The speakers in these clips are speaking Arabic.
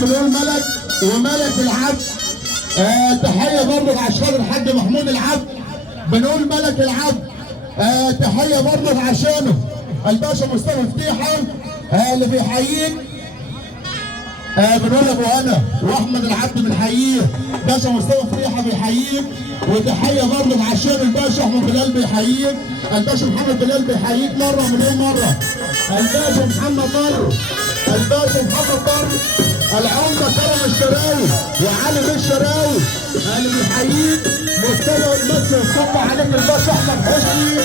بنقول ملك وملك العبد. تحيه برضه عشان الحاج محمود العبد. بنقول ملك العبد. تحيه برضه عشانه الباشا مصطفى فتيحه اللي بيحييك. بنقول ابو انا واحمد العبد بنحييه. باشا مصطفى فتيحه بيحييك. وتحيه برضه عشان الباشا احمد بلال بيحييك. الباشا محمد بلال بيحييك مره مليون مره. الباشا محمد بر. الباشا محمد بر العمده كرم الشراوي وعالم الشراوي اللي بيحييك. مصطفى المصري الصب عليك الباشا احمد حسني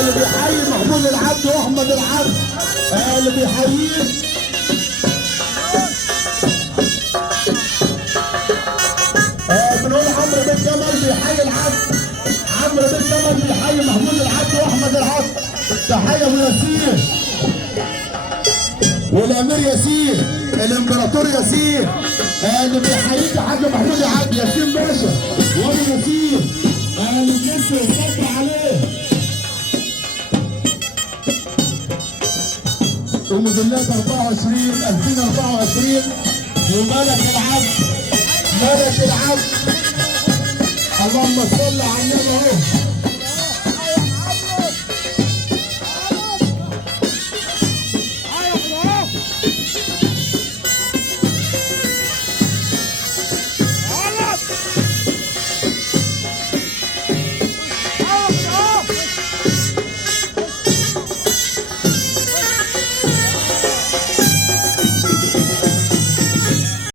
اللي بيحيي محمود العبد واحمد العبد اللي بيحييك. بنقول عمرو بن جمل بيحيي العبد. عمرو بن جمل بيحيي محمود العبد واحمد العبد. تحيه ابو ياسين والامير ياسين الامبراطور ياسين اللي بيحييك يا حاج محمود العبد ياسين باشا وابو ياسين اللي بنفسه يصب عليه. وموديلات 24 2024 وملك العبد. ملك العبد. اللهم صل على النبي اهو.